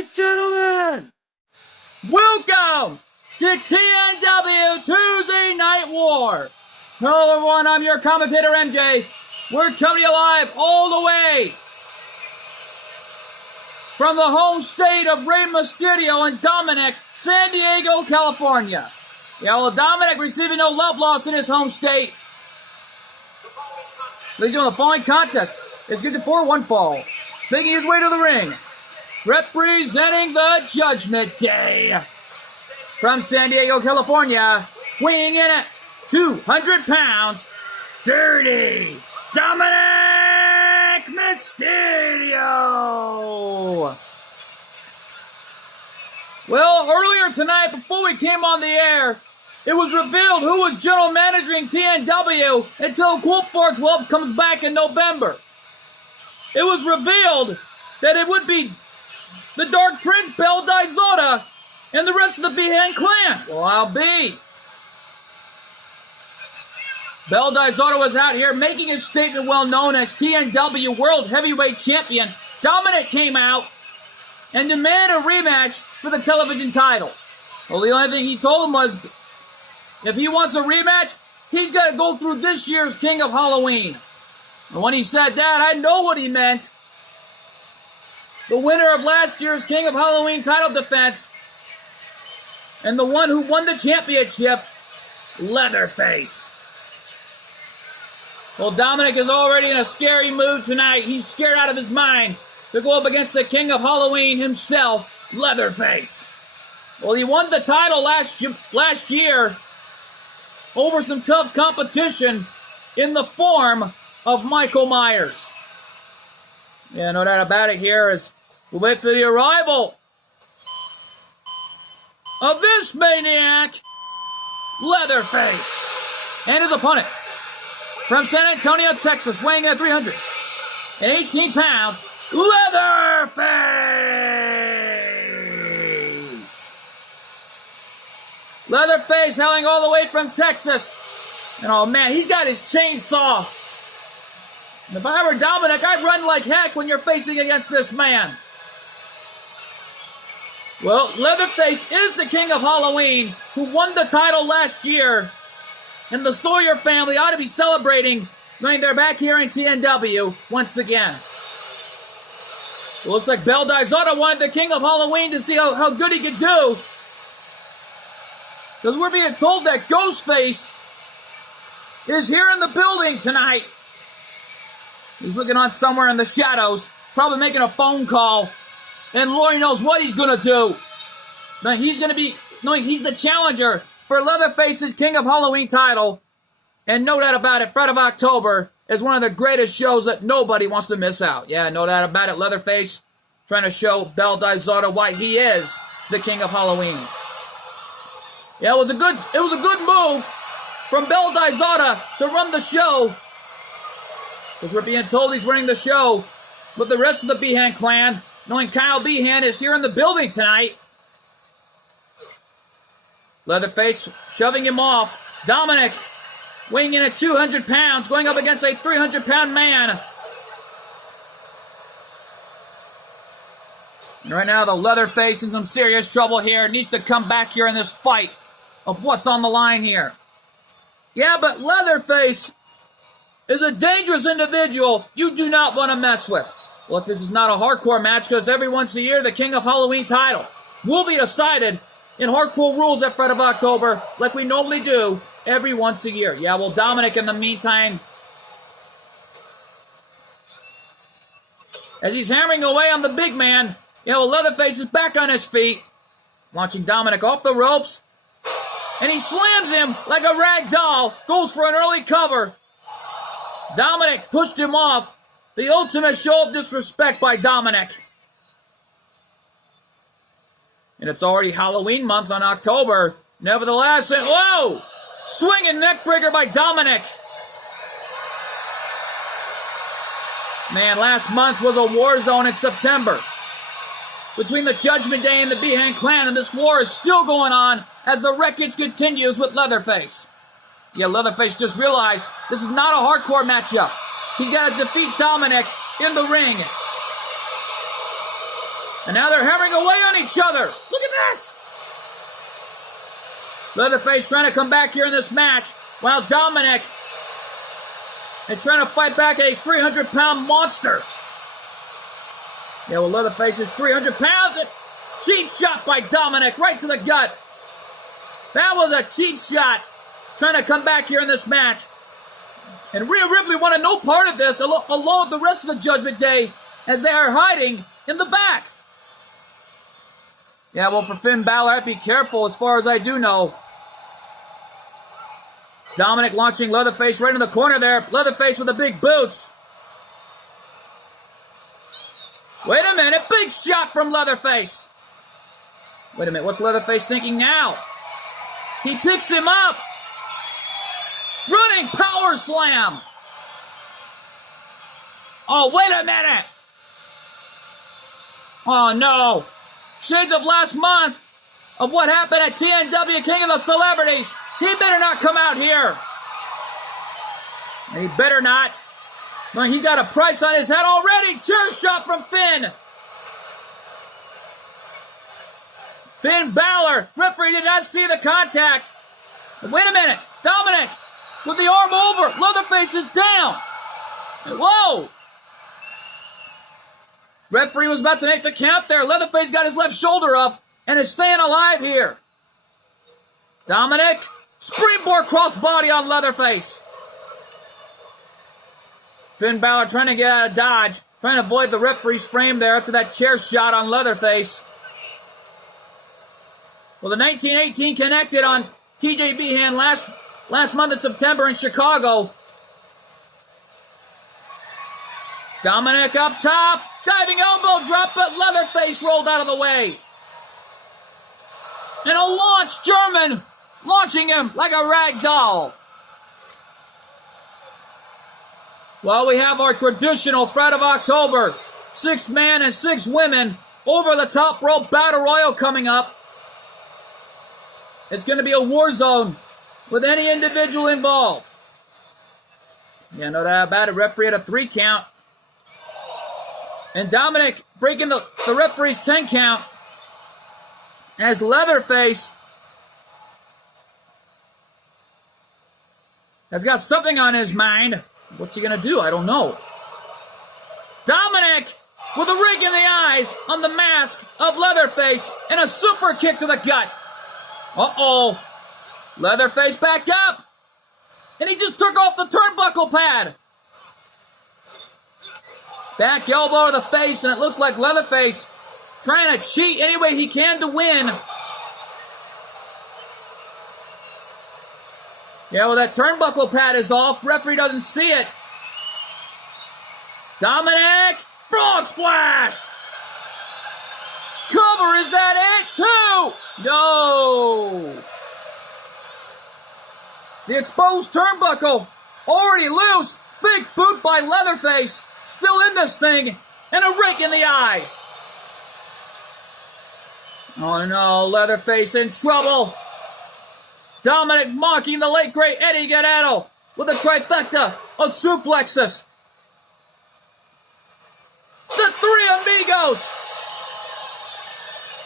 and gentlemen, welcome to TNW Tuesday Night War. Hello everyone, I'm your commentator MJ. We're coming to you live all the way from the home state of Rey Mysterio and Dominic, San Diego, California. Yeah, well, Dominic receiving no love loss in his home state. Ladies and gentlemen, the following contest is scheduled for one fall. Making his way to the ring, representing the Judgment Day, from San Diego, California, weighing in at 200 pounds, Dirty Dominic Mysterio. Well, earlier tonight, before we came on the air, it was revealed who was general managing TNW until Colt 412 comes back in November. It was revealed that it would be the Dark Prince, Bel Dizota, and the rest of the Behan clan. Well, I'll be. Bel Dizota was out here making his statement well known as TNW World Heavyweight Champion. Dominic came out and demanded a rematch for the television title. Well, the only thing he told him was, if he wants a rematch, he's got to go through this year's King of Halloween. And when he said that, I know what he meant. The winner of last year's King of Halloween title defense, and the one who won the championship, Leatherface. Well, Dominic is already in a scary mood tonight. He's scared out of his mind to go up against the King of Halloween himself, Leatherface. Well, he won the title last year over some tough competition in the form of Michael Myers. Yeah, no doubt about it here as we wait for the arrival of this maniac, Leatherface, and his opponent from San Antonio, Texas, weighing in at 318 pounds, Leatherface. Leatherface hailing all the way from Texas. And oh man, he's got his chainsaw. And if I were Dominic, I'd run like heck when you're facing against this man. Well, Leatherface is the King of Halloween, who won the title last year. And the Sawyer family ought to be celebrating when they're back here in TNW once again. It looks like Bel Dizota wanted the King of Halloween to see how good he could do. Because we're being told that Ghostface is here in the building tonight. He's looking on somewhere in the shadows, probably making a phone call. And Lord knows what he's going to do. Now he's going to be, knowing he's the challenger for Leatherface's King of Halloween title. And no doubt about it, Fred of October is one of the greatest shows that nobody wants to miss out. Yeah, no doubt about it, Leatherface trying to show Bel Dizota why he is the King of Halloween. Yeah, it was a good move from Bel Dizota to run the show. Because we're being told he's running the show with the rest of the Behan clan, knowing Kyle Behan is here in the building tonight. Leatherface shoving him off. Dominic weighing in at 200 pounds, going up against a 300-pound man. And right now, the Leatherface in some serious trouble here. Needs to come back here in this fight of what's on the line here. Yeah, but Leatherface is a dangerous individual you do not want to mess with. Well, if this is not a hardcore match, because every once a year, the King of Halloween title will be decided in hardcore rules at Fred of October, like we normally do every once a year. Yeah, well, Dominic, in the meantime, as he's hammering away on the big man, yeah, well, Leatherface is back on his feet, launching Dominic off the ropes, and he slams him like a rag doll, goes for an early cover. Dominic pushed him off. The ultimate show of disrespect by Dominic. And it's already Halloween month on October. Nevertheless, whoa! Swinging neckbreaker by Dominic. Man, last month was a war zone in September between the Judgment Day and the Behan clan, and this war is still going on as the wreckage continues with Leatherface. Yeah, Leatherface just realized this is not a hardcore matchup. He's got to defeat Dominic in the ring. And now they're hammering away on each other. Look at this. Leatherface trying to come back here in this match, while Dominic is trying to fight back a 300-pound monster. Yeah, well, Leatherface is 300 pounds. And cheap shot by Dominic right to the gut. That was a cheap shot. Trying to come back here in this match. And Rhea Ripley wanted no part of this, along with the rest of the Judgment Day, as they are hiding in the back. Yeah, well, for Finn Balor, be careful as far as I do know. Dominic launching Leatherface right in the corner there. Leatherface with the big boots. Wait a minute, big shot from Leatherface. Wait a minute, what's Leatherface thinking now? He picks him up. Running power slam. Oh, wait a minute. Oh, no. Shades of last month of what happened at TNW King of the Celebrities. He better not come out here. And he better not. No, he's got a price on his head already. Chair shot from Finn. Finn Balor. Referee did not see the contact. But wait a minute. Dominic with the arm over. Leatherface is down. Whoa. Referee was about to make the count there. Leatherface got his left shoulder up and is staying alive here. Dominic. Springboard crossbody on Leatherface. Finn Balor trying to get out of dodge. Trying to avoid the referee's frame there after that chair shot on Leatherface. Well, the 1918 connected on TJ Behan last month in September in Chicago. Dominic up top. Diving elbow drop, but Leatherface rolled out of the way. And a launch German. Launching him like a rag doll. Well, we have our traditional Fright of October. 6 men and 6 women over the top rope battle royal coming up. It's going to be a war zone with any individual involved. Yeah, no doubt about it. Referee at a 3 count. And Dominic breaking the referee's 10 count as Leatherface has got something on his mind. What's he going to do? I don't know. Dominic with a rig in the eyes on the mask of Leatherface and a super kick to the gut. Uh-oh. Leatherface back up. And he just took off the turnbuckle pad. Back elbow to the face, and it looks like Leatherface trying to cheat any way he can to win. Yeah, well, that turnbuckle pad is off. Referee doesn't see it. Dominic, frog splash. Cover, is that it? 2. No. The exposed turnbuckle already loose. Big boot by Leatherface. Still in this thing. And a rake in the eyes. Oh no, Leatherface in trouble. Dominic mocking the late great Eddie Guerrero with a trifecta of suplexes. The 3 Amigos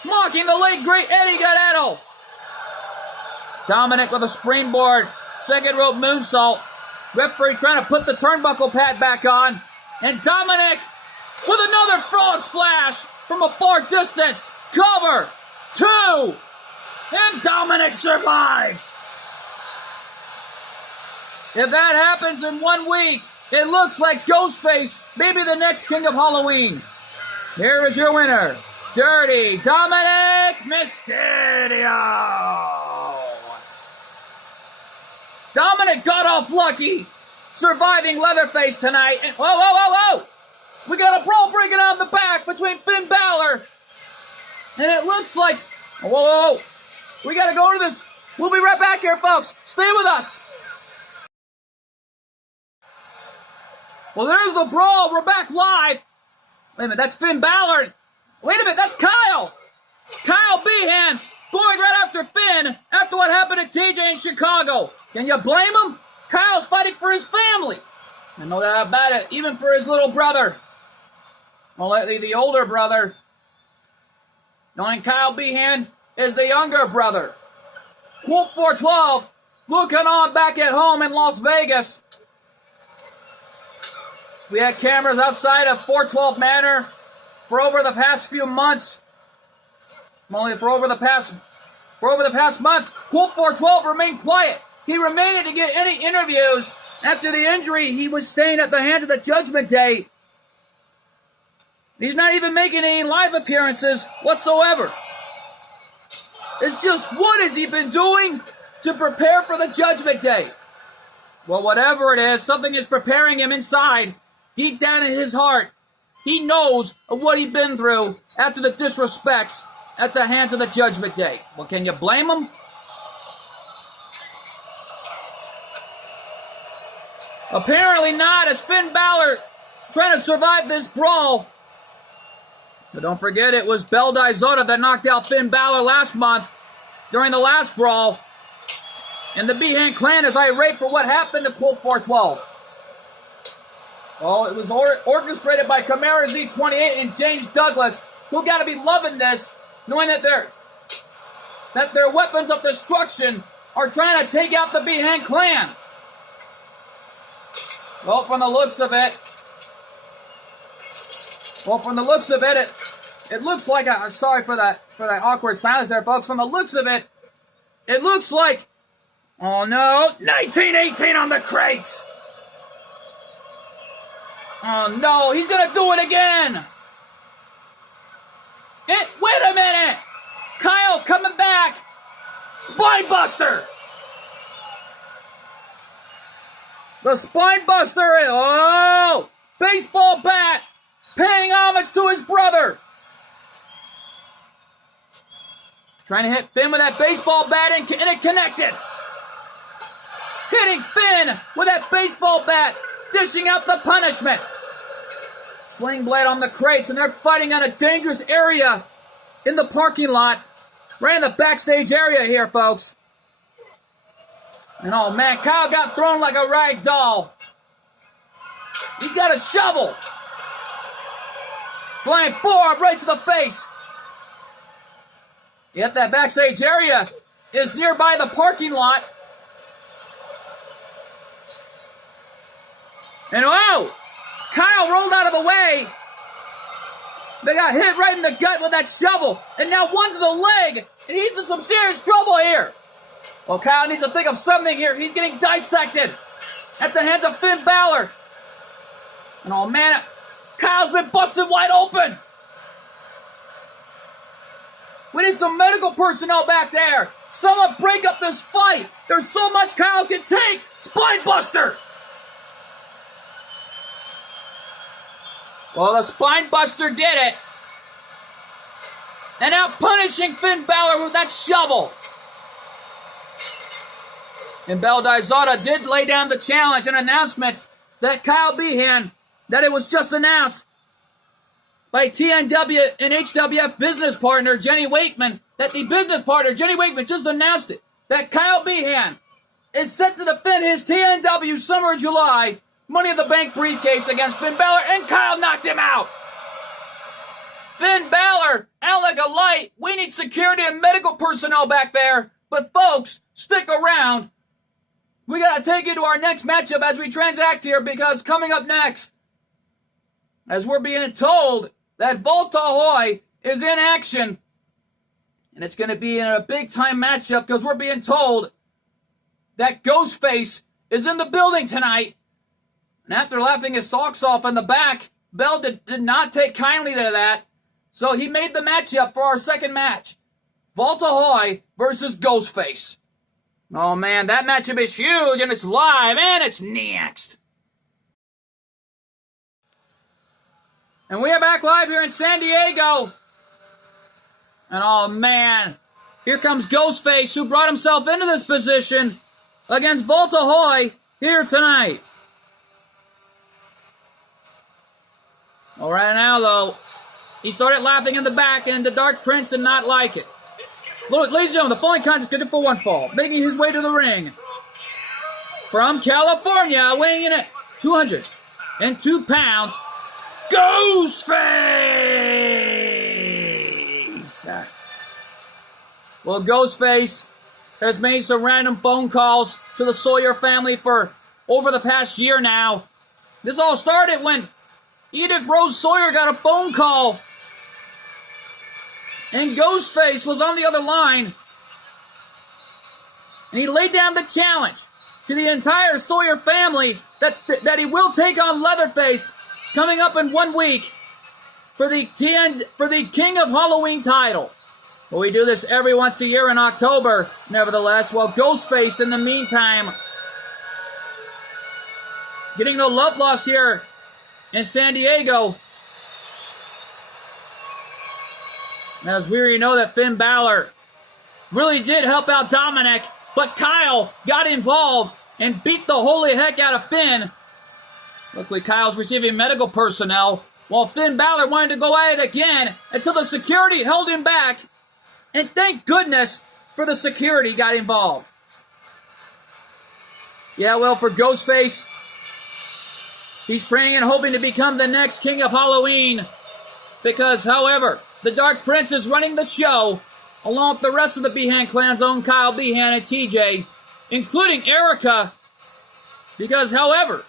mocking the late great Eddie Guerrero. Dominic with a springboard, 2nd rope moonsault. Referee trying to put the turnbuckle pad back on. And Dominic with another frog splash from a far distance. Cover. 2. And Dominic survives. If that happens in 1 week, it looks like Ghostface may be the next King of Halloween. Here is your winner, Dirty Dominic Mysterio. Dominic got off lucky, surviving Leatherface tonight. And whoa, whoa, whoa, whoa! We got a brawl breaking out in the back between Finn Balor. And it looks like, whoa, whoa, whoa. We got to go to this. We'll be right back here, folks. Stay with us. Well, there's the brawl. We're back live. Wait a minute, that's Finn Balor. Wait a minute, that's Kyle. Kyle Behan going right after Finn after what happened at TJ in Chicago. Can you blame him? Kyle's fighting for his family. I know that about it, even for his little brother. Well, lately, the older brother. knowing Kyle Behan is the younger brother. Colt 412 looking on back at home in Las Vegas. We had cameras outside of 412 Manor for over the past few months. Only for over the past month, Colt 412 remained quiet. He remained to get any interviews after the injury he was staying at the hands of the Judgment Day. He's not even making any live appearances whatsoever. It's just, what has he been doing to prepare for the Judgment Day? Well, whatever it is, something is preparing him inside, deep down in his heart. He knows of what he's been through after the disrespects at the hands of the Judgment Day. Well, can you blame him? Apparently not, as Finn Balor trying to survive this brawl. But don't forget, it was Bel Dizota that knocked out Finn Balor last month during the last brawl. And the Behan clan is irate for what happened to Colt 412. Oh, it was orchestrated by Camara Z28 and James Douglas, who got to be loving this, knowing that their weapons of destruction are trying to take out the Behan clan. Well, from the looks of it, it looks like sorry for that awkward silence there, folks. From the looks of it, it looks like, oh no, 1918 on the crates. Oh no, he's gonna do it again. Wait a minute, Kyle coming back, Spinebuster. The Spinebuster, oh, baseball bat, paying homage to his brother. Trying to hit Finn with that baseball bat and it connected. Hitting Finn with that baseball bat, dishing out the punishment. Sling Blade on the crates, and they're fighting on a dangerous area in the parking lot. Right in the backstage area here, folks. And oh man, Kyle got thrown like a rag doll. He's got a shovel. Flying forearm right to the face. Yet that backstage area is nearby the parking lot. And oh, Kyle rolled out of the way. They got hit right in the gut with that shovel. And now one to the leg. And he's in some serious trouble here. Well, Kyle needs to think of something here. He's getting dissected at the hands of Finn Balor. And oh man, Kyle's been busted wide open. We need some medical personnel back there. Someone break up this fight. There's so much Kyle can take. Spinebuster. Well, the Spinebuster did it. And now punishing Finn Balor with that shovel. And Bel Dizota did lay down the challenge and announcements that Kyle Behan, that it was just announced by TNW and HWF business partner Jenny Wakeman, that the business partner Jenny Wakeman just announced it, that Kyle Behan is set to defend his TNW Summer July Money in the Bank briefcase against Finn Balor, and Kyle knocked him out. Finn Balor, out like a light. We need security and medical personnel back there. But folks, stick around. We gotta take you to our next matchup as we transact here, because coming up next, as we're being told that Volta Hoy is in action, and it's gonna be in a big time matchup because we're being told that Ghostface is in the building tonight. And after laughing his socks off in the back, Bell did not take kindly to that. So he made the matchup for our second match. Volta Hoy versus Ghostface. Oh man, that matchup is huge, and it's live, and it's next. And we are back live here in San Diego. And oh man, here comes Ghostface, who brought himself into this position against Volta Hoy here tonight. All right now, though, he started laughing in the back, and the Dark Prince did not like it. Look, ladies and gentlemen, the following contest is scheduled for one fall, making his way to the ring. From California, weighing in at 202 pounds, Ghostface! Jeez. Well, Ghostface has made some random phone calls to the Sawyer family for over the past year now. This all started when Edith Rose Sawyer got a phone call and Ghostface was on the other line. And he laid down the challenge to the entire Sawyer family that he will take on Leatherface coming up in 1 week for the King of Halloween title. Well, we do this every once a year in October, nevertheless. Well, Ghostface, in the meantime, getting no love lost here in San Diego. As we already know that Finn Balor really did help out Dominic, but Kyle got involved and beat the holy heck out of Finn. Luckily, Kyle's receiving medical personnel, while Finn Balor wanted to go at it again until the security held him back. And thank goodness for the security got involved. Yeah, well, for Ghostface, he's praying and hoping to become the next King of Halloween. Because, however, the Dark Prince is running the show, along with the rest of the Behan clan's own Kyle Behan and TJ, including Erica. Because, however,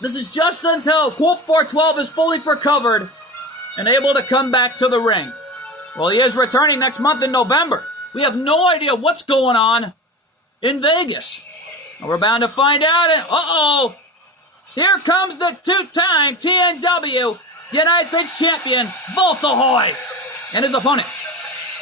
this is just until Colt 412 is fully recovered and able to come back to the ring. Well, he is returning next month in November. We have no idea what's going on in Vegas. And we're bound to find out. And uh-oh, here comes the two-time TNW United States Champion, Volt Ahoy, and his opponent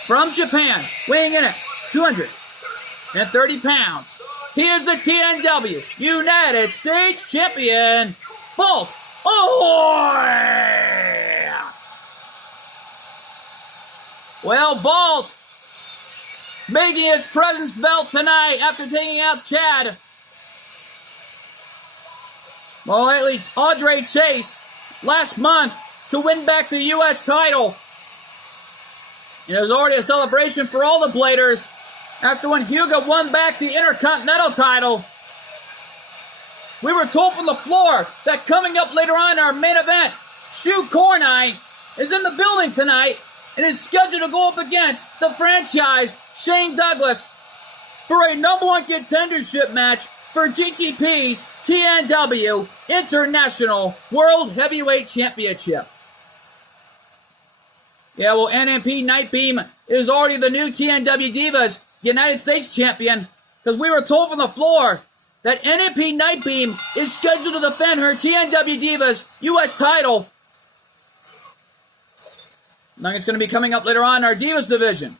from Japan, weighing in at 230 pounds. He is the TNW United States Champion, Volt Ahoy! Well, Volt making its presence felt tonight after taking out Chad. Well, lately, Andre Chase last month to win back the U.S. title. And it was already a celebration for all the Bladers after when Hugo won back the Intercontinental title. We were told from the floor that coming up later on in our main event, Shu Kornai is in the building tonight and is scheduled to go up against the franchise Shane Douglas for a number one contendership match for GGP's TNW International World Heavyweight Championship. Yeah, well, NMP Nightbeam is already the new TNW Divas United States Champion, because we were told from the floor that NMP Nightbeam is scheduled to defend her TNW Divas U.S. title. I think it's going to be coming up later on in our Divas division.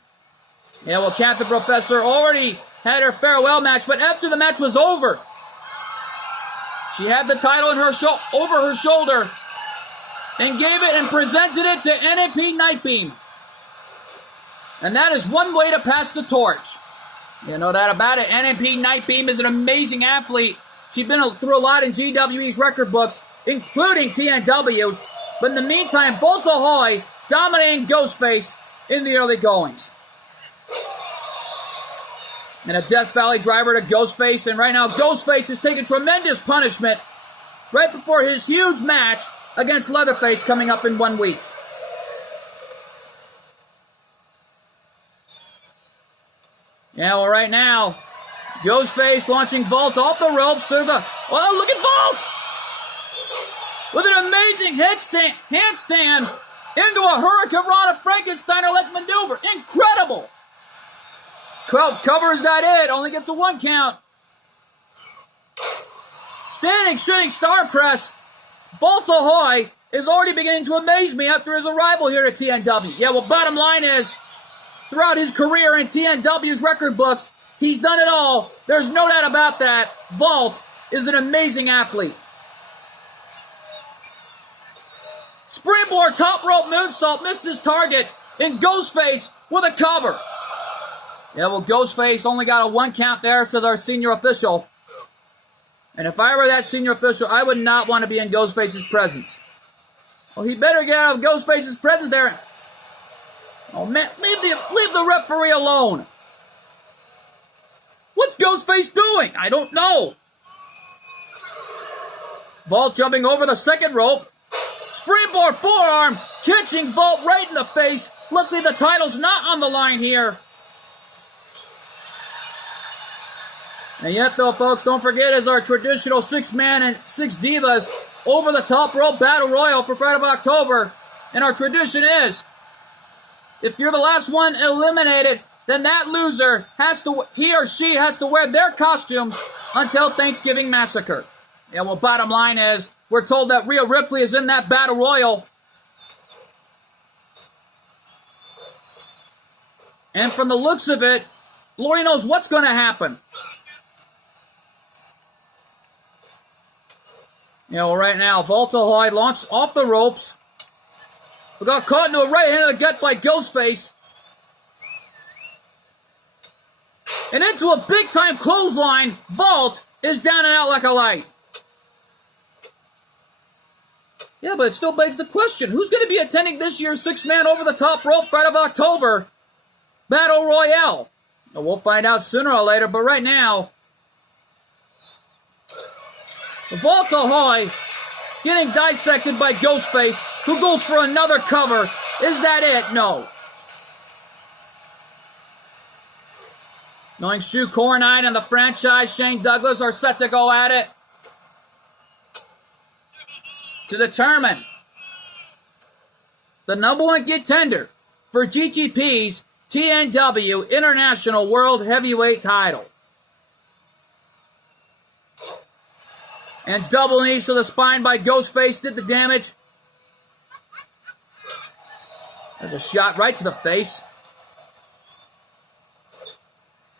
Yeah, well, Captain Professor already had her farewell match, but after the match was over, she had the title in her over her shoulder and gave it and presented it to NMP Nightbeam. And that is one way to pass the torch. You know that about it. NMP Nightbeam is an amazing athlete. She's been through a lot in GWE's record books, including TNW's. But in the meantime, Volt Ahoy dominating Ghostface in the early goings. And a Death Valley driver to Ghostface. And right now, Ghostface is taking tremendous punishment right before his huge match against Leatherface coming up in 1 week. Yeah, well, right now, Ghostface launching Volt off the ropes. There's a... Oh, look at Volt! With an amazing handstand into a Hurricane Rana Frankensteiner-like maneuver. Incredible! Crowd covers that it. Only gets a 1 count. Standing shooting star press. Volt Ahoy is already beginning to amaze me after his arrival here at TNW. Yeah, well, bottom line is, throughout his career in TNW's record books, he's done it all. There's no doubt about that. Volt is an amazing athlete. Springboard top rope moonsault missed his target, and Ghostface with a cover. Yeah, well, Ghostface only got a 1 count there, says our senior official. And if I were that senior official, I would not want to be in Ghostface's presence. Well, he better get out of Ghostface's presence there. Oh, man, leave the referee alone. What's Ghostface doing? I don't know. Volt jumping over the second rope. Springboard forearm, catching Vault right in the face. Luckily, the title's not on the line here. And yet, though, folks, don't forget, is our traditional 6-man and 6 divas over the top rope battle royal for Friday of October. And our tradition is, if you're the last one eliminated, then that loser he or she has to wear their costumes until Thanksgiving Massacre. Yeah, well, bottom line is, we're told that Rhea Ripley is in that battle royal. And from the looks of it, Lori knows what's going to happen. You know, right now, Volta Hoy launched off the ropes, but got caught into a right hand of the gut by Ghostface. And into a big-time clothesline. Vault is down and out like a light. Yeah, but it still begs the question, who's going to be attending this year's 6-man over-the-top rope Friday of October Battle Royale? Well, we'll find out sooner or later, but right now, Volta Hoy getting dissected by Ghostface, who goes for another cover. Is that it? No. Knowing Shu Cornine and the franchise Shane Douglas are set to go at it to determine the number 1 contender for GGP's TNW International World Heavyweight title. And double knees to the spine by Ghostface did the damage. There's a shot right to the face.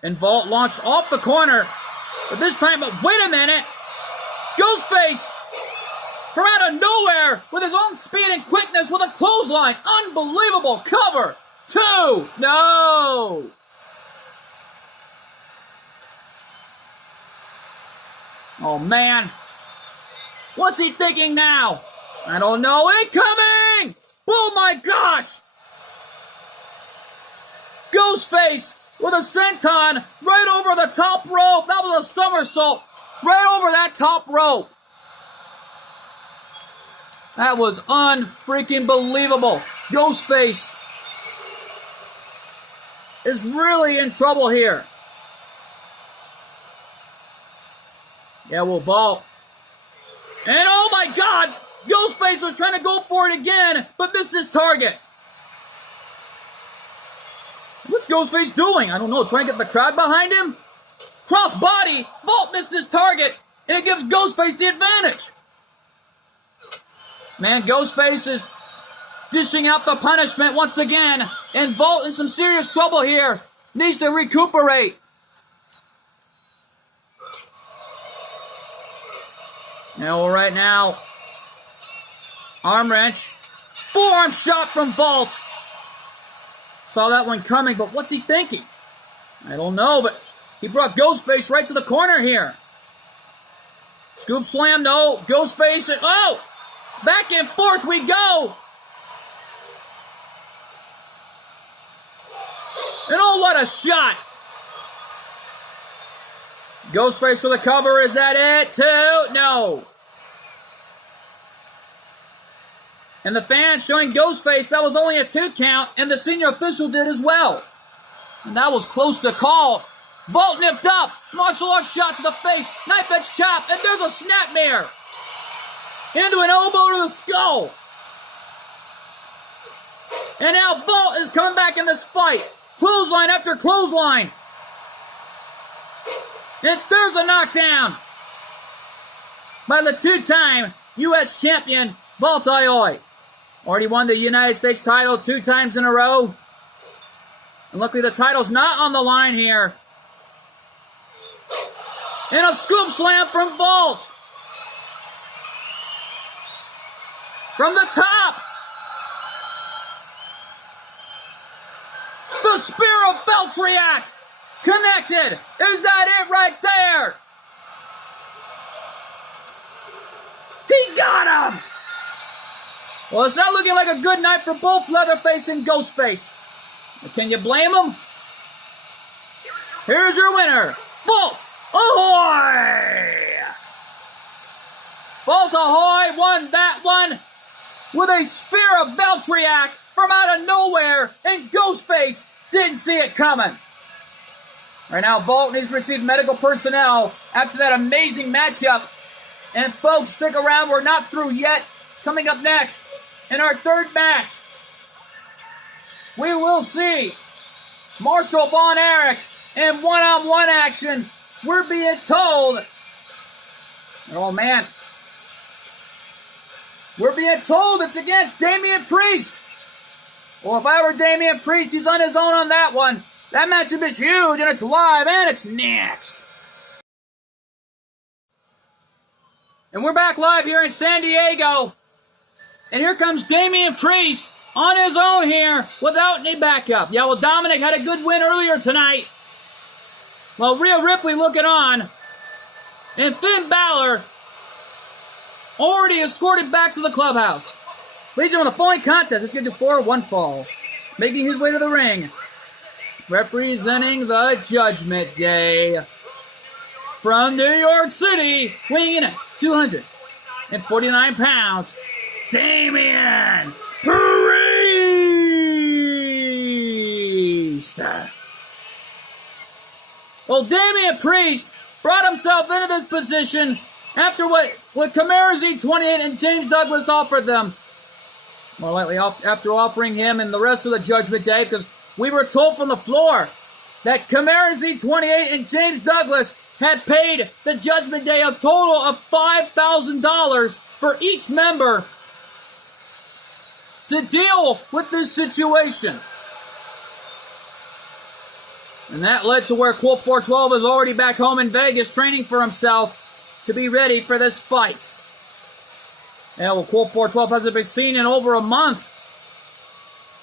And Vault launched off the corner. But this time, wait a minute. Ghostface, from out of nowhere, with his own speed and quickness, with a clothesline. Unbelievable cover. 2. No. Oh, man. What's he thinking now? I don't know. Incoming! Oh, my gosh. Ghostface with a senton right over the top rope. That was a somersault right over that top rope. That was unfreaking believable. Ghostface is really in trouble here. Yeah, we'll Vault. And oh my God! Ghostface was trying to go for it again, but missed his target. What's Ghostface doing? I don't know. Trying to get the crowd behind him? Cross body. Vault missed his target, and it gives Ghostface the advantage. Man, Ghostface is dishing out the punishment once again, and Vault in some serious trouble here. Needs to recuperate. Now, right now, arm wrench. Forearm shot from Vault. Saw that one coming, but what's he thinking? I don't know, but he brought Ghostface right to the corner here. Scoop slam, no. Ghostface, oh! Back and forth we go! And oh, what a shot! Ghostface for the cover, is that it? 2? No. And the fans showing Ghostface that was only a 2 count, and the senior official did as well. And that was close to call. Vault nipped up. Martial arts shot to the face. Knife edge chop, and there's a snapmare. Into an elbow to the skull. And now Vault is coming back in this fight. Clothesline after clothesline. And there's a knockdown by the 2-time U.S. champion, Volta Hoy. Already won the United States title 2 times in a row. And luckily the title's not on the line here. And a scoop slam from Vault. From the top. The Spear of Beltriat. Connected. Is that it right there? He got him. Well, it's not looking like a good night for both Leatherface and Ghostface. But can you blame them? Here's your winner, Vault Ahoy! Vault Ahoy won that one with a spear of Valtryek from out of nowhere, and Ghostface didn't see it coming. Right now, Vault needs to receive medical personnel after that amazing matchup. And folks, stick around, we're not through yet. Coming up next, in our third match, we will see Marshall Von Erich in one-on-one action. We're being told, oh man, we're being told it's against Damian Priest. Well, if I were Damian Priest, he's on his own on that one. That matchup is huge, and it's live, and it's next. And we're back live here in San Diego. And here comes Damian Priest on his own here without any backup. Yeah, well, Dominic had a good win earlier tonight. Well, Rhea Ripley looking on. And Finn Balor already escorted back to the clubhouse. Ladies and gentlemen, the following contest is scheduled for one fall. Making his way to the ring, representing the Judgment Day, from New York City, weighing in at 249 pounds, Damian Priest. Well, Damian Priest brought himself into this position after what Chimera Z28 and James Douglas offered them. More likely after offering him and the rest of the Judgment Day, because we were told from the floor that Chimera Z28 and James Douglas had paid the Judgment Day a total of $5,000 for each member to deal with this situation. And that led to where Colt 412 is already back home in Vegas training for himself to be ready for this fight. Yeah, well, Colt 412 hasn't been seen in over a month.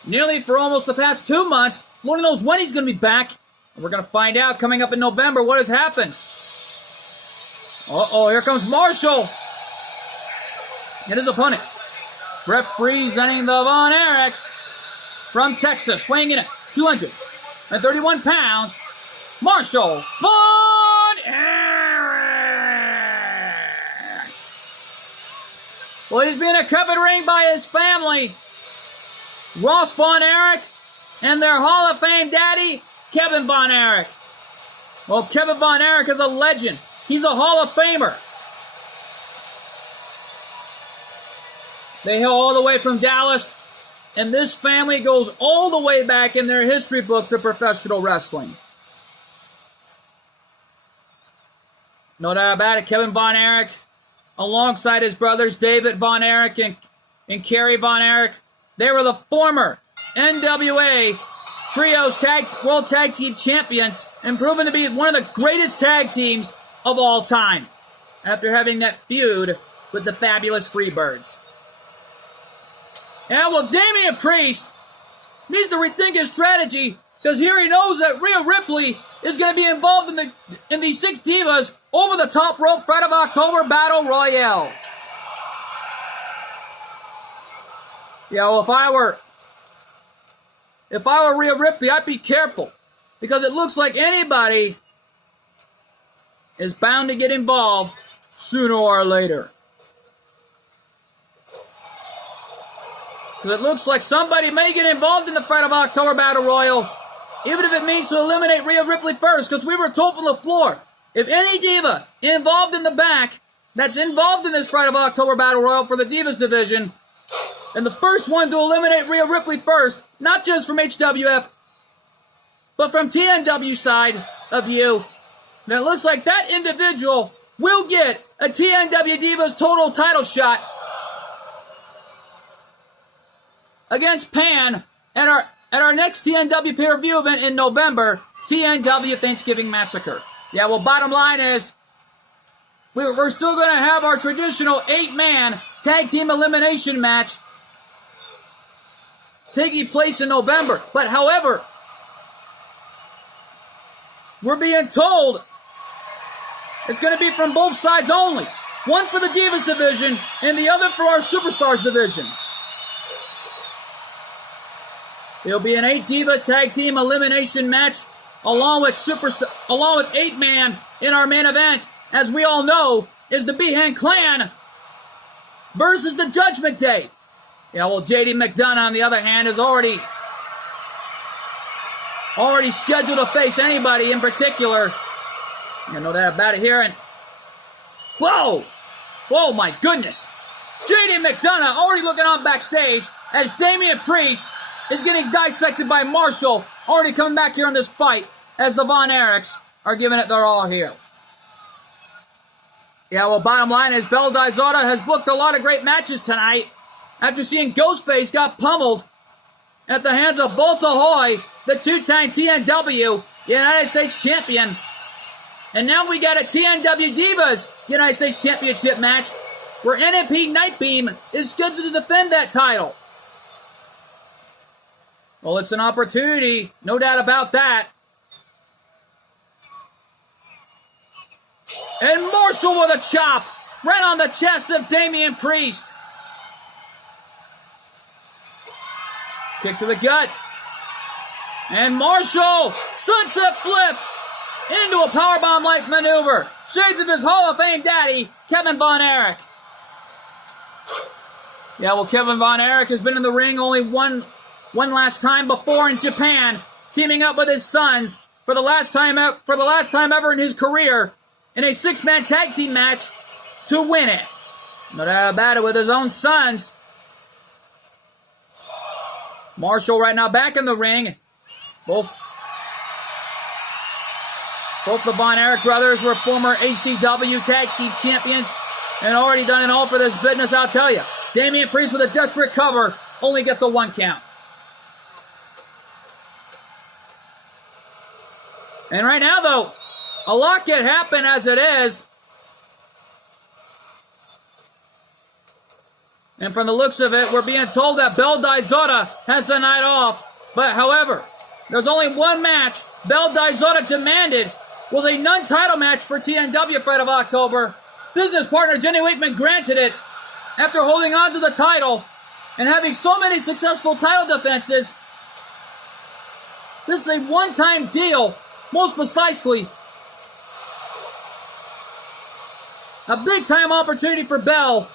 Nearly for almost the past 2 months. Lord knows when he's going to be back. And we're going to find out coming up in November what has happened. Uh-oh, here comes Marshall. And his opponent, representing the Von Erichs from Texas, weighing in at 231 pounds, Marshall Von Erich. Well, he's being accompanied by his family, Ross Von Erich, and their Hall of Fame daddy, Kevin Von Erich. Well, Kevin Von Erich is a legend. He's a Hall of Famer. They hail all the way from Dallas, and this family goes all the way back in their history books of professional wrestling. No doubt about it, Kevin Von Erich, alongside his brothers David Von Erich and Kerry Von Erich, they were the former NWA Trios World Tag Team Champions and proven to be one of the greatest tag teams of all time after having that feud with the Fabulous Freebirds. Yeah, well, Damian Priest needs to rethink his strategy because here he knows that Rhea Ripley is going to be involved in the Six Divas over the top rope Fright of October Battle Royale. Yeah, well, if I were Rhea Ripley, I'd be careful because it looks like anybody is bound to get involved sooner or later. Because it looks like somebody may get involved in the Fight of October Battle Royal, even if it means to eliminate Rhea Ripley first, because we were told from the floor, if any diva involved in the back that's involved in this Fight of October Battle Royal for the Divas division, and the first one to eliminate Rhea Ripley first, not just from HWF, but from TNW side of you, then it looks like that individual will get a TNW Divas total title shot against Pan at our next TNW pay-per-view event in November, TNW Thanksgiving Massacre. Yeah, well, bottom line is, we're still going to have our traditional 8-man tag team elimination match taking place in November. But however, we're being told it's going to be from both sides only. One for the Divas division and the other for our Superstars division. It'll be an 8 Divas tag team elimination match along with 8-man in our main event, as we all know, is the Behan Clan versus the Judgment Day. Yeah, well, JD McDonough, on the other hand, is already scheduled to face anybody in particular. You know that about it here. And whoa! Whoa, my goodness! JD McDonough already looking on backstage as Damian Priest is getting dissected by Marshall, already coming back here in this fight as the Von Erichs are giving it their all here. Yeah, well, bottom line is Bel Dizota has booked a lot of great matches tonight after seeing Ghostface got pummeled at the hands of Volta Hoy, the two-time TNW United States Champion. And now we got a TNW Divas United States Championship match where NMP Nightbeam is scheduled to defend that title. Well, it's an opportunity, no doubt about that. And Marshall with a chop right on the chest of Damian Priest. Kick to the gut. And Marshall, sunset flip into a powerbomb-like maneuver. Shades of his Hall of Fame daddy, Kevin Von Erich. Yeah, well, Kevin Von Erich has been in the ring only one last time before in Japan, teaming up with his sons for the last time ever in his career in a six-man tag team match to win it. No doubt about it, with his own sons. Marshall right now back in the ring. Both the Von Erich brothers were former ACW tag team champions and already done it all for this business, I'll tell you. Damian Priest with a desperate cover only gets a 1 count. And right now, though, a lot can happen as it is. And from the looks of it, we're being told that Bel Dizota has the night off. But however, there's only one match Bel Dizota demanded was a non-title match for TNW Fight of October. Business partner Jenny Wakeman granted it after holding on to the title and having so many successful title defenses. This is a one-time deal, most precisely. A big-time opportunity for Bel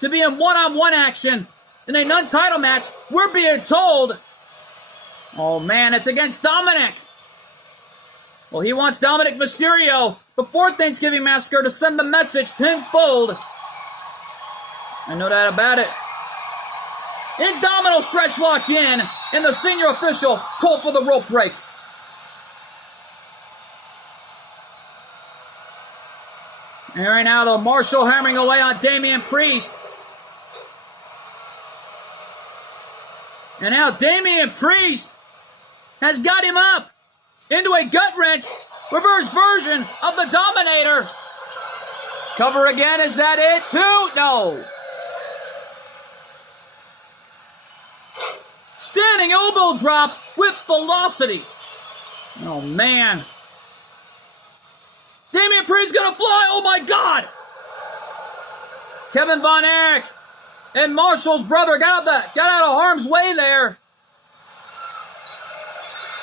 to be in one-on-one action in a non-title match. We're being told, oh man, it's against Dominic. Well, he wants Dominic Mysterio before Thanksgiving Massacre to send the message tenfold. I know that about it. Indomino stretch locked in, and the senior official called for the rope break. And right now, though, Marshall hammering away on Damian Priest. And now Damian Priest has got him up into a gut-wrench, reverse version of the Dominator. Cover again, is that it too? No. Standing elbow drop with velocity. Oh, man. Damian Priest gonna fly, oh my God! Kevin Von Erich and Marshall's brother got out of harm's way there.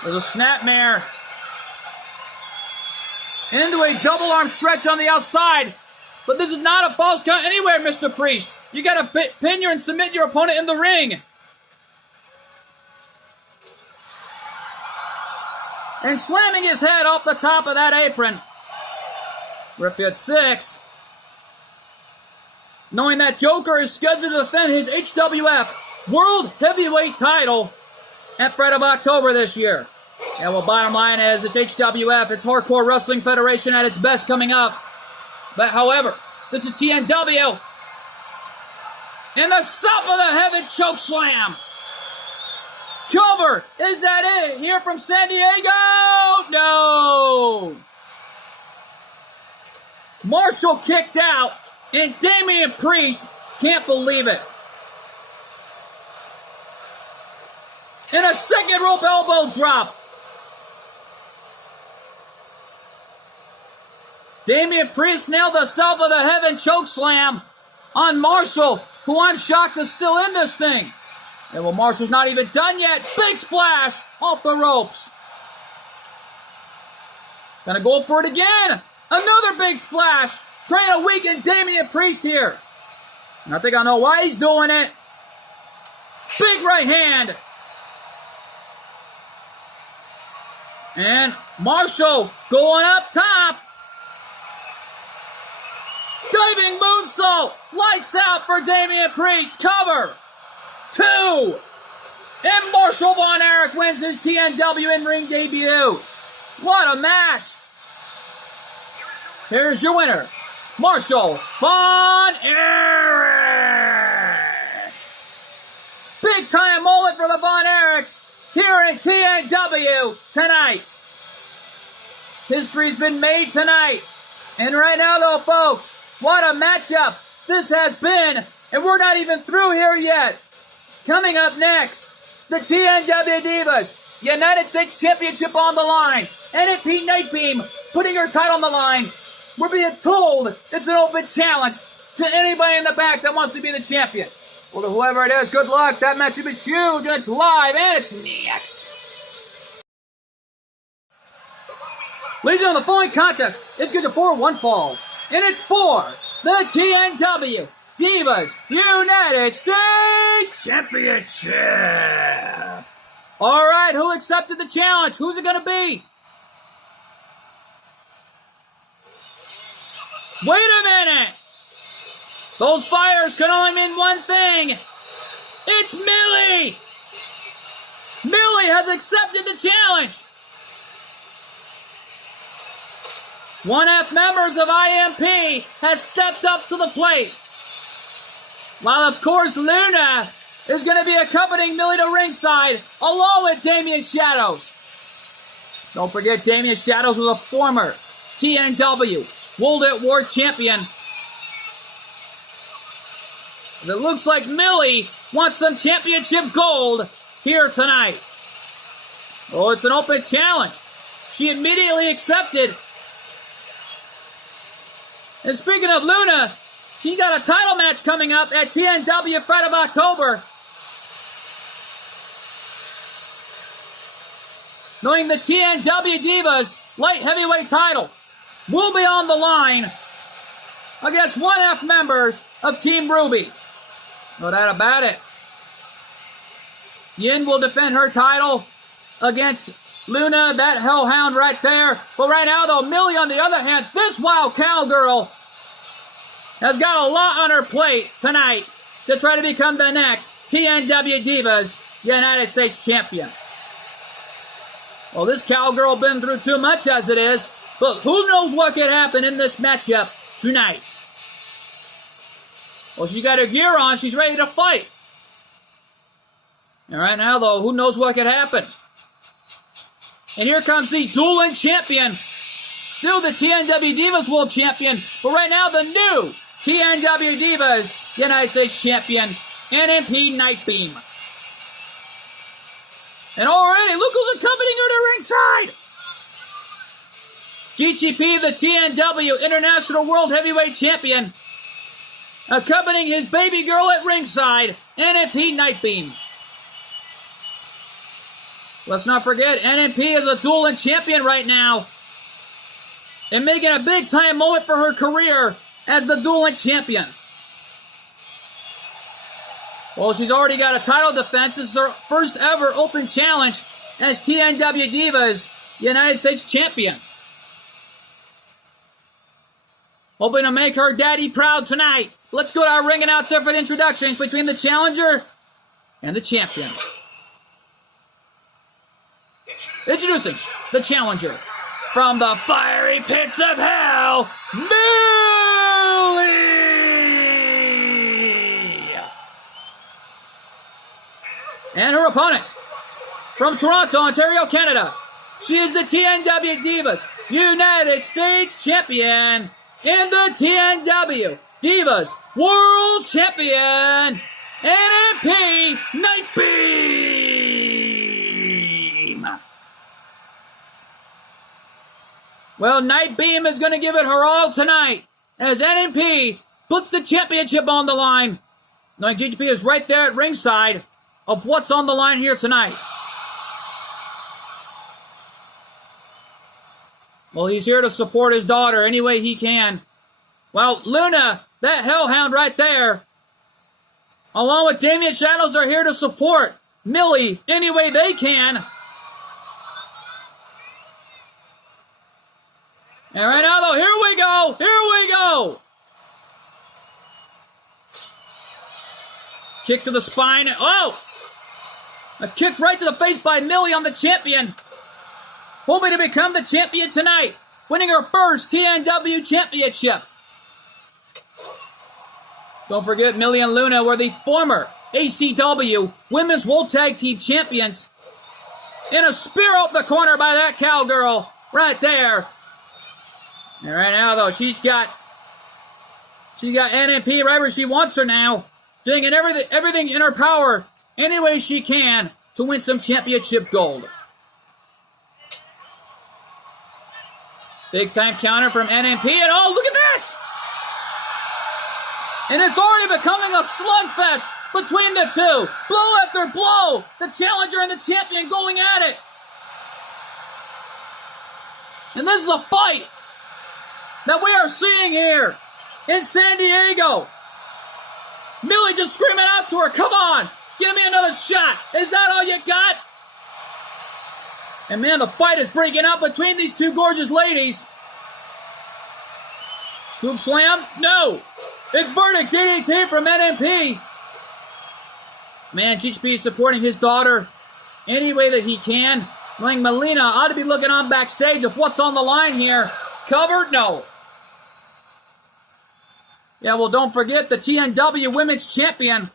There's a snapmare. Into a double arm stretch on the outside. But this is not a false count anywhere, Mr. Priest. You gotta pin your and submit your opponent in the ring. And slamming his head off the top of that apron. Referee at 6. Knowing that Joker is scheduled to defend his HWF World Heavyweight title at Fight of October this year. Yeah, well, bottom line is, it's HWF, it's Hardcore Wrestling Federation at its best coming up. But however, this is TNW. In the South of the Heaven choke slam. Cover, is that it? Here from San Diego? No! Marshall kicked out, and Damian Priest can't believe it. And a second rope elbow drop. Damian Priest nailed the South of the Heaven choke slam on Marshall, who I'm shocked is still in this thing. And well, Marshall's not even done yet. Big splash off the ropes. Gonna go for it again. Another big splash. Trying to weaken Damian Priest here. And I think I know why he's doing it. Big right hand. And Marshall going up top. Diving moonsault. Lights out for Damian Priest. Cover. 2. And Marshall Von Erich wins his TNW in-ring debut. What a match. Here's your winner, Marshall Von Erich. Big time moment for the Von Erichs here at TNW tonight. History's been made tonight. And right now though, folks, what a matchup this has been. And we're not even through here yet. Coming up next, the TNW Divas United States Championship on the line. NXT Nightbeam putting her title on the line. We're being told it's an open challenge to anybody in the back that wants to be the champion. Well, to whoever it is, good luck. That matchup is huge, and it's live, and it's next. Ladies and gentlemen, the following contest is scheduled for one fall, and it's for the TNW Divas United States Championship. All right, who accepted the challenge? Who's it going to be? Wait a minute! Those fires can only mean one thing. It's Millie! Millie has accepted the challenge. 1F members of IMP has stepped up to the plate. While of course Luna is going to be accompanying Millie to ringside along with Damian Shadows. Don't forget Damian Shadows was a former TNW World at War champion. As it looks like Millie wants some championship gold here tonight. Oh, it's an open challenge. She immediately accepted. And speaking of Luna, she's got a title match coming up at TNW Fight of October. Knowing the TNW Divas light heavyweight title will be on the line against 1F members of Team Ruby. No doubt about it. Yin will defend her title against Luna, that hellhound right there. But right now, though, Millie, on the other hand, this wild cowgirl has got a lot on her plate tonight to try to become the next TNW Divas United States Champion. Well, this cowgirl been through too much as it is, but who knows what could happen in this matchup tonight. Well, she's got her gear on. She's ready to fight. And right now, though, who knows what could happen. And here comes the dueling champion. Still the TNW Divas World Champion. But right now, the new TNW Divas United States Champion, NXT Nightbeam. And already, look who's accompanying her to ringside. GGP, the TNW International World Heavyweight Champion, accompanying his baby girl at ringside, NXT Nightbeam. Let's not forget, NXT is a dueling champion right now, and making a big time moment for her career as the dueling champion. Well, she's already got a title defense. This is her first ever open challenge as TNW Divas United States Champion. Hoping to make her daddy proud tonight. Let's go to our ring announcer for the introductions between the challenger and the champion. Introducing the challenger from the fiery pits of hell, Millie! And her opponent from Toronto, Ontario, Canada. She is the TNW Divas United States Champion and the TNW Divas World Champion, NXT Nightbeam. Well, Nightbeam is going to give it her all tonight as NXT puts the championship on the line. Knowing GGP is right there at ringside of what's on the line here tonight. Well, he's here to support his daughter any way he can. Well, Luna, that hellhound right there, along with Damien Shadows, are here to support Millie any way they can. And right now, though, here we go. Here we go. Kick to the spine. Oh! A kick right to the face by Millie on the champion. Hoping to become the champion tonight. Winning her first TNW championship. Don't forget, Millie and Luna were the former ACW Women's World Tag Team Champions. And a spear off the corner by that cowgirl right there. And right now, though, she got NMP right where she wants her now. Doing everything in her power, any way she can, to win some championship gold. Big time counter from NMP, and oh, look at this! And it's already becoming a slugfest between the two. Blow after blow, the challenger and the champion going at it. And this is a fight that we are seeing here in San Diego. Millie just screaming out to her, come on, give me another shot. Is that all you got? And man, the fight is breaking out between these two gorgeous ladies. Scoop slam, no. Big verdict, DDT from NMP. Man, GHP is supporting his daughter any way that he can. Knowing Melina ought to be looking on backstage of what's on the line here. Covered? No. Yeah, well, don't forget the TNW Women's Champion,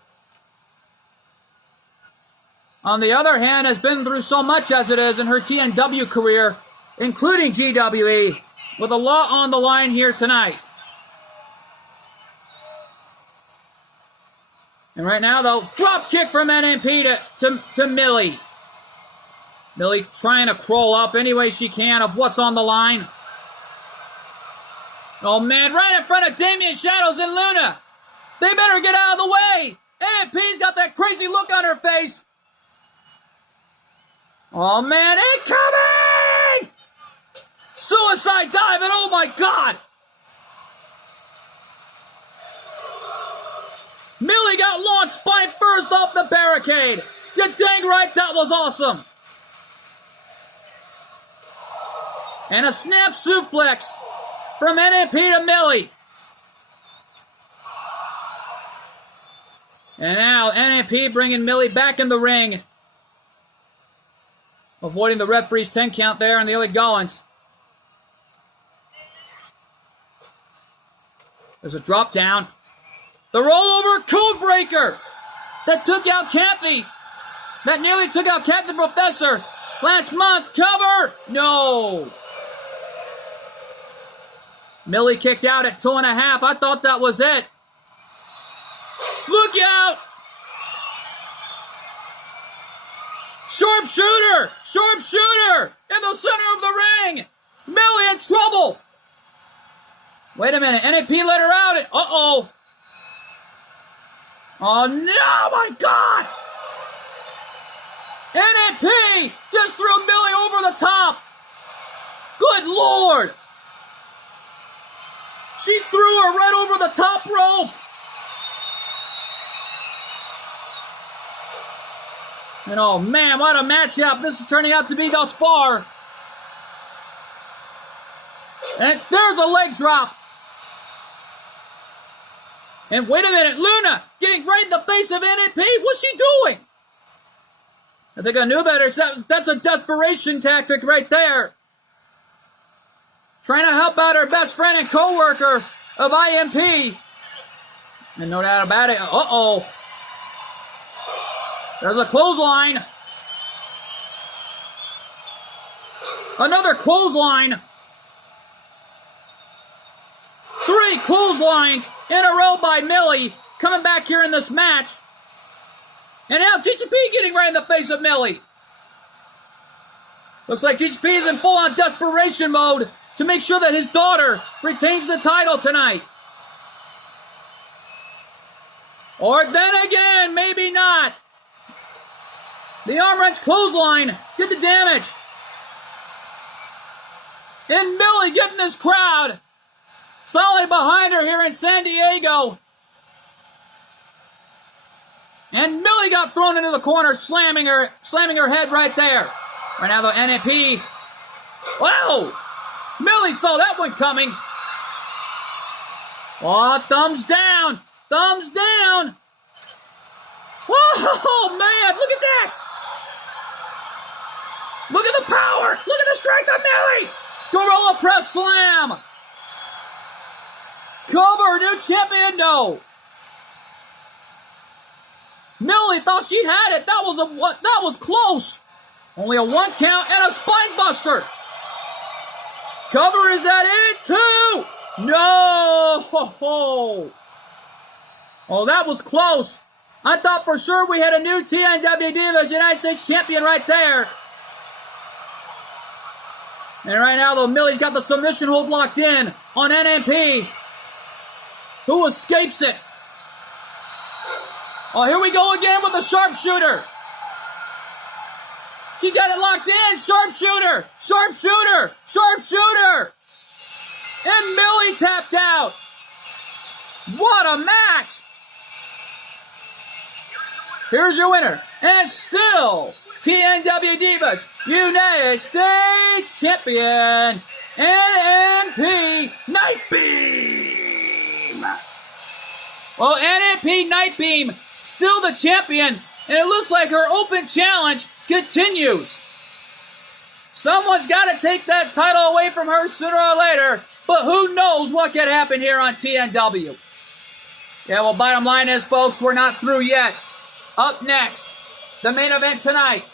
on the other hand, has been through so much as it is in her TNW career, including GWE, with a lot on the line here tonight. And right now, though, drop kick from NMP to Millie. Millie trying to crawl up any way she can of what's on the line. Oh, man, right in front of Damien Shadows and Luna. They better get out of the way. NMP's got that crazy look on her face. Oh, man, incoming! Suicide dive, and oh, my God. Millie got launched spine first off the barricade. You dang right, that was awesome. And a snap suplex from NMP to Millie. And now NMP bringing Millie back in the ring. Avoiding the referee's 10 count there on the early goings. There's a drop down. The rollover code breaker that took out Kathy. That nearly took out Kathy Professor last month. Cover! No. Millie kicked out at 2.5. I thought that was it. Look out! Sharpshooter! Sharpshooter! In the center of the ring! Millie in trouble! Wait a minute, NAP let her out. Uh-oh. Oh, no, my God! NAP just threw Millie over the top. Good Lord! She threw her right over the top rope. And oh man, what a matchup this is turning out to be thus far. And there's a leg drop. And wait a minute, Luna getting right in the face of NAP. What's she doing? I think I knew better. That's a desperation tactic right there. Trying to help out her best friend and co-worker of IMP. And no doubt about it. Uh-oh. There's a clothesline. Another clothesline. 3 clotheslines in a row by Millie. Coming back here in this match. And now GGP getting right in the face of Millie. Looks like GGP is in full-on desperation mode to make sure that his daughter retains the title tonight. Or then again, maybe not. The arm wrench clothesline did the damage. And Millie getting this crowd solid behind her here in San Diego. And Millie got thrown into the corner, slamming her head right there. Right now, the NAP. Whoa! Millie saw that one coming. Oh, thumbs down. Thumbs down. Whoa, man, look at this. Look at the power. Look at the strength of Millie. Gorilla press slam. Cover, new champion, no. Millie thought she had it. That was close. Only a 1 count and a spine buster. Cover, is that it too? No. Oh, that was close. I thought for sure we had a new TNW Divas United States champion right there. And right now, though, Millie's got the submission hold locked in on NMP. Who escapes it? Oh, here we go again with the sharpshooter. She got it locked in. Sharpshooter. Sharpshooter. Sharpshooter. And Millie tapped out. What a match. Here's your winner. And still, TNW Divas United States Champion, NMP Nightbeam. Well, NMP Nightbeam, still the champion, and it looks like her open challenge continues. Someone's got to take that title away from her sooner or later, but who knows what could happen here on TNW. Yeah, well, bottom line is, folks, we're not through yet. Up next, the main event tonight,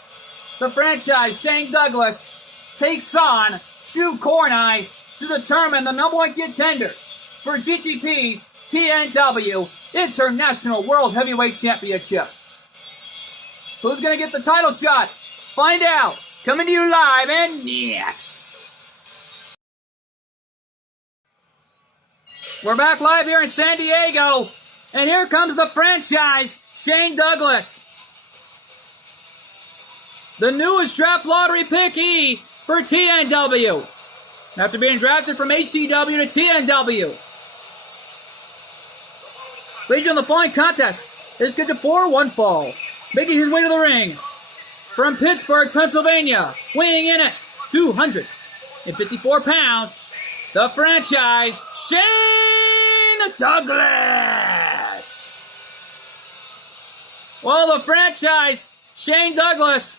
the franchise Shane Douglas takes on Shu Kornai to determine the number one contender for GTP's TNW International World Heavyweight Championship. Who's going to get the title shot? Find out. Coming to you live and next. We're back live here in San Diego. And here comes the franchise, Shane Douglas. The newest draft lottery pickee for TNW. After being drafted from ACW to TNW. Wager on the following contest is scheduled for one fall. Making his way to the ring from Pittsburgh, Pennsylvania, weighing in at 254 pounds, the franchise, Shane Douglas. Well, the franchise, Shane Douglas,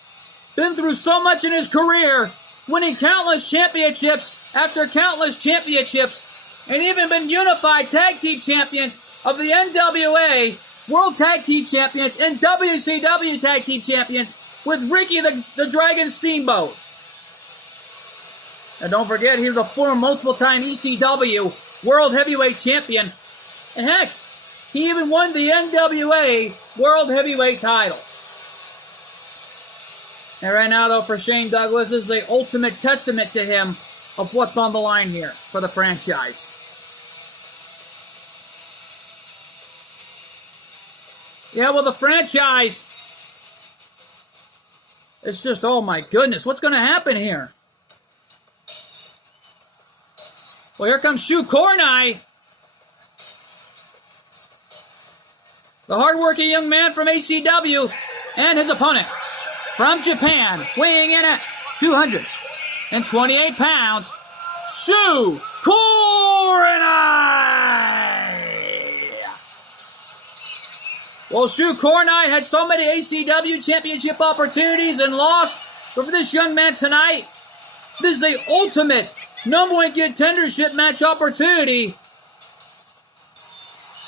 been through so much in his career, winning countless championships after countless championships, and even been unified tag team champions of the NWA, World Tag Team Champions, and WCW Tag Team Champions with Ricky the Dragon Steamboat. And don't forget, he was a former multiple-time ECW World Heavyweight Champion. And heck, he even won the NWA World Heavyweight title. And right now, though, for Shane Douglas, this is the ultimate testament to him of what's on the line here for the franchise. Yeah, well, the franchise, it's just, oh my goodness, what's going to happen here? Well, here comes Shu Kornai, the hardworking young man from ACW, and his opponent from Japan, weighing in at 228 pounds, Shu Kornai. Well, Shu Kornai had so many ACW championship opportunities and lost, but for this young man tonight, this is the ultimate number one contendership match opportunity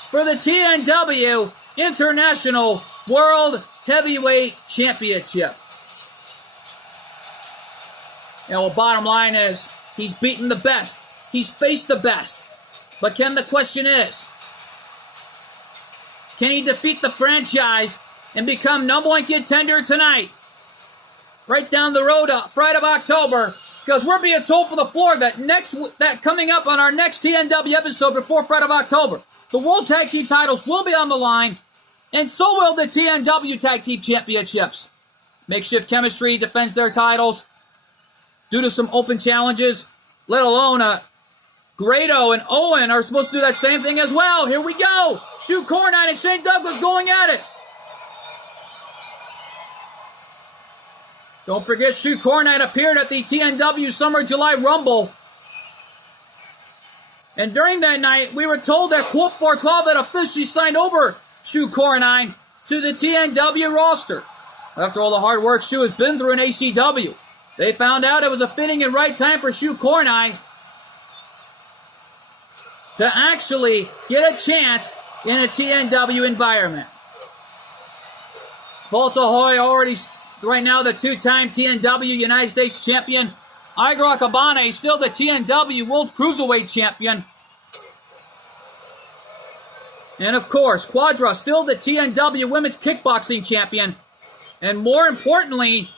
for the TNW International World Heavyweight Championship. And well, bottom line is, he's beaten the best. He's faced the best. But Ken, the question is, can he defeat the franchise and become number one contender tonight? Right down the road, Friday of October, because we're being told for the floor that coming up on our next TNW episode before Friday of October, the World Tag Team titles will be on the line, and so will the TNW Tag Team Championships. Makeshift Chemistry defends their titles due to some open challenges, let alone Grado and Owen are supposed to do that same thing as well. Here we go. Shu Kornai and Shane Douglas going at it. Don't forget, Shu Cornite appeared at the TNW Summer July Rumble. And during that night, we were told that Colt 412 had officially signed over Shu Cornite to the TNW roster. After all the hard work Shu has been through in ACW, they found out it was a fitting and right time for Shu Cornite to actually get a chance in a TNW environment. Volta Hoy already, right now, the two-time TNW United States champion. Igor Akabane, still the TNW World Cruiserweight champion. And of course, Quadra, still the TNW Women's Kickboxing champion. And more importantly,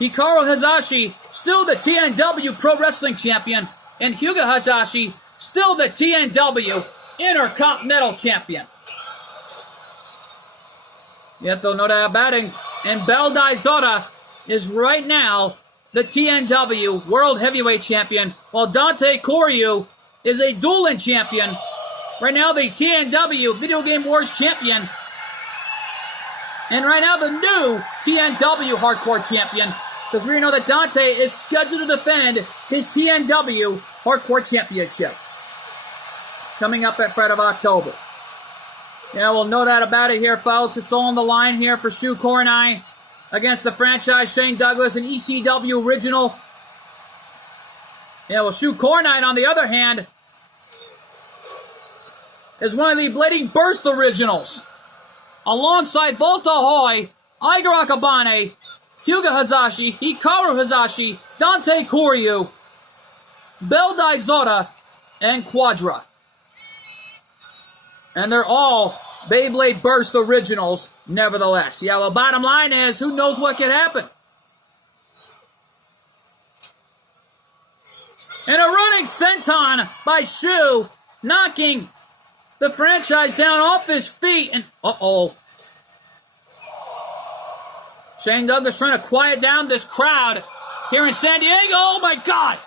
Hikaru Hayashi, still the TNW Pro Wrestling champion. And Hyuga Hayashi, still the TNW Intercontinental champion. Yet though no doubt about it, and Bel Daizora is right now the TNW World Heavyweight Champion, while Dante Koryu is a dueling champion. Right now the TNW Video Game Wars champion. And right now the new TNW Hardcore champion. Because we know that Dante is scheduled to defend his TNW Hardcore Championship coming up at Fred of October. Yeah, well, no doubt about it here, folks. It's all on the line here for Shu Cornite against the franchise Shane Douglas, an ECW original. Yeah, well, Shu Cornite, on the other hand, is one of the Blading Burst originals. Alongside Volta Hoy, Igor Akabane, Hyuga Hayashi, Hikaru Hayashi, Dante Koryu, Bel Daizora, and Quadra. And they're all Beyblade Burst originals, nevertheless. Yeah, well, bottom line is, who knows what could happen? And a running senton by Shu, knocking the franchise down off his feet. And, Shane Douglas trying to quiet down this crowd here in San Diego. Oh, my God.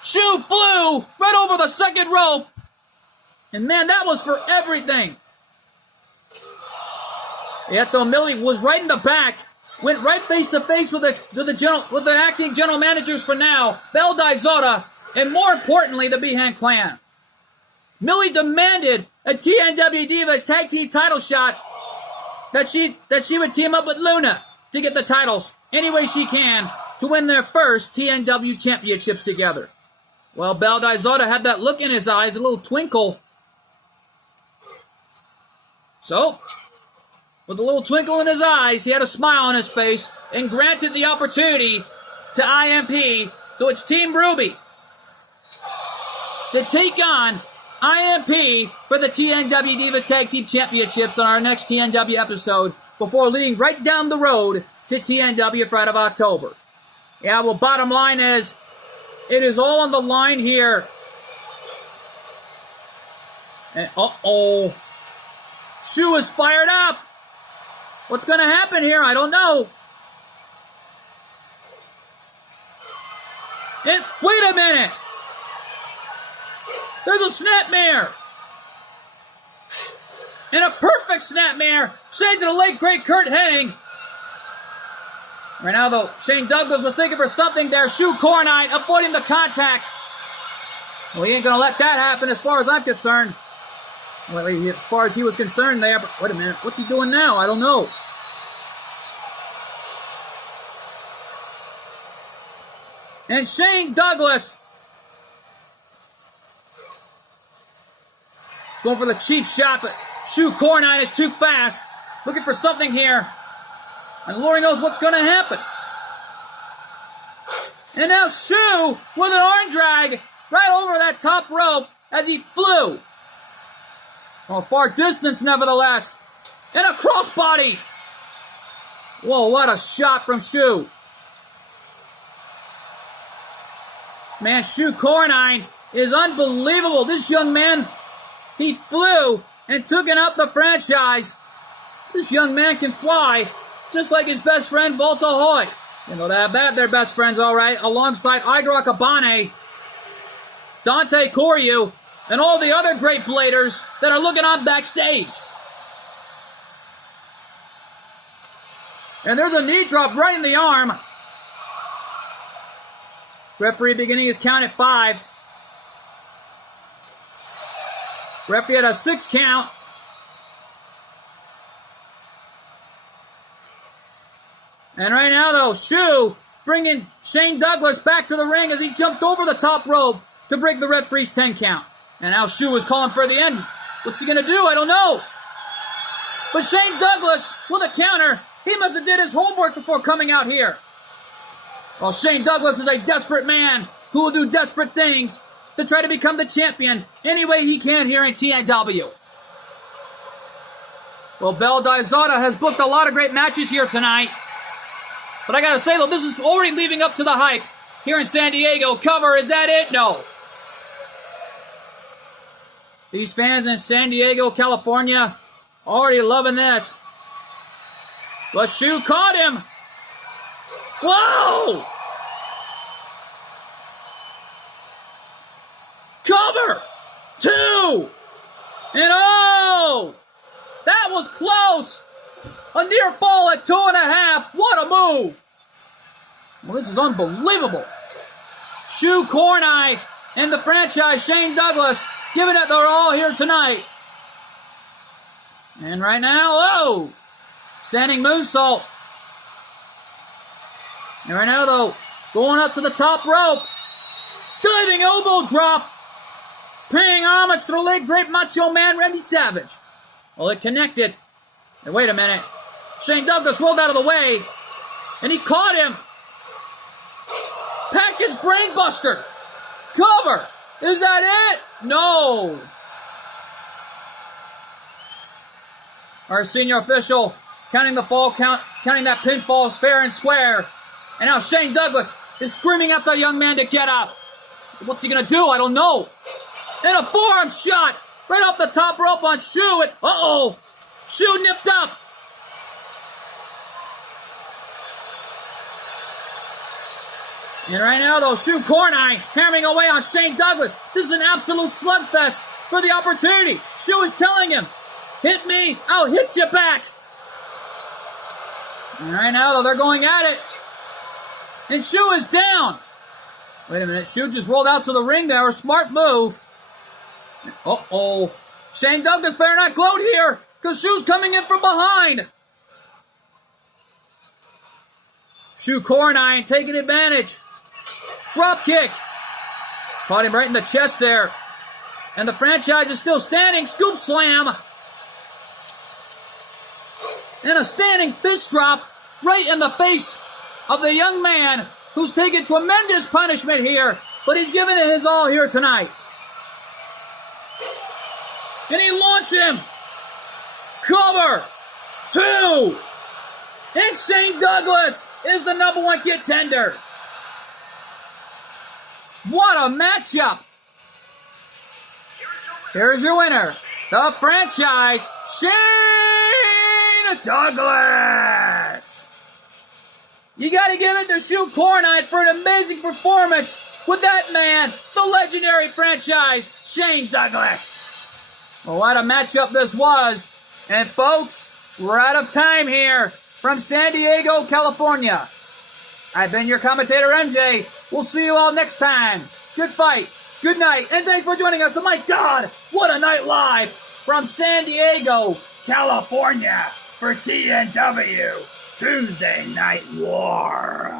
Shu flew right over the second rope. And, man, that was for everything. Yet, though, Millie was right in the back. Went right face-to-face with the acting general managers for now, Bel Daizora, and more importantly, the Behan Clan. Millie demanded a TNW Divas Tag Team title shot that she would team up with Luna to get the titles any way she can to win their first TNW championships together. Well, Bel Daizora had that look in his eyes, a little twinkle. So, with a little twinkle in his eyes, he had a smile on his face and granted the opportunity to IMP. So it's Team Ruby to take on IMP for the TNW Divas Tag Team Championships on our next TNW episode before leading right down the road to TNW Friday of October. Yeah, well, bottom line is, it is all on the line here. And, Shu is fired up. What's going to happen here? I don't know. And wait a minute. There's a snapmare. And a perfect snapmare. Shades of the late, great Kurt Hennig. Right now, though, Shane Douglas was thinking for something there. Shu Cornite avoiding the contact. Well, he ain't going to let that happen as far as I'm concerned. Well, as far as he was concerned there, but wait a minute, what's he doing now? I don't know. And Shane Douglas is going for the cheap shot, but Shu Cornite is too fast. Looking for something here. And Lori knows what's going to happen. And now Shu with an arm drag right over that top rope as he flew. Oh, far distance, nevertheless. And a crossbody. Whoa, what a shot from Shu. Man, Shu Cornite is unbelievable. This young man, he flew and took it out the franchise. This young man can fly, just like his best friend, Volta Hoy. You know that bad, they're best friends, all right. Alongside Igor Akabane, Dante Koryu, and all the other great bladers that are looking on backstage. And there's a knee drop right in the arm. Referee beginning his count at 5. Referee had a 6 count. And right now, though, Shu bringing Shane Douglas back to the ring as he jumped over the top rope to break the referee's 10 count. And now Shu is calling for the end. What's he going to do? I don't know. But Shane Douglas with a counter. He must have did his homework before coming out here. Well, Shane Douglas is a desperate man who will do desperate things to try to become the champion any way he can here in TNW. Well, Bell Dizada has booked a lot of great matches here tonight. But I gotta say, though, this is already leading up to the hype here in San Diego. Cover, is that it? No. These fans in San Diego, California, already loving this. But Shu caught him. Whoa! Cover! 2! And oh! That was close! A near fall at 2.5. What a move! Well, this is unbelievable. Shu Corneye and the franchise Shane Douglas giving it their all here tonight. And right now, oh! Standing moonsault. And right now, though, going up to the top rope. Diving elbow drop. Paying homage to the late great Macho Man Randy Savage. Well, it connected. And wait a minute. Shane Douglas rolled out of the way. And he caught him. Package brainbuster. Cover. Is that it? No. Our senior official counting the fall count, counting that pinfall fair and square. And now Shane Douglas is screaming at the young man to get up. What's he going to do? I don't know. And a forearm shot right off the top rope on Shu. And uh-oh. Shu nipped up. And right now, though, Shu Corneye hammering away on Shane Douglas. This is an absolute slugfest for the opportunity. Shu is telling him, hit me, I'll hit you back. And right now, though, they're going at it. And Shu is down. Wait a minute, Shu just rolled out to the ring there. A smart move. Uh-oh. Shane Douglas better not gloat here, because Shu's coming in from behind. Shu Corneye taking advantage. Drop kick. Caught him right in the chest there. And the franchise is still standing. Scoop slam. And a standing fist drop right in the face of the young man who's taken tremendous punishment here, but he's giving it his all here tonight. And he launched him. Cover. 2. And Shane Douglas is the number 1 contender. What a matchup. Here's your winner, the franchise, Shane Douglas. You got to give it to Shu Corneye for an amazing performance with that man, the legendary franchise, Shane Douglas. Well, what a matchup this was. And folks, we're out of time here from San Diego, California. I've been your commentator, MJ. We'll see you all next time. Good fight, good night, and thanks for joining us. Oh my God, what a night live from San Diego, California for TNW Tuesday Night War.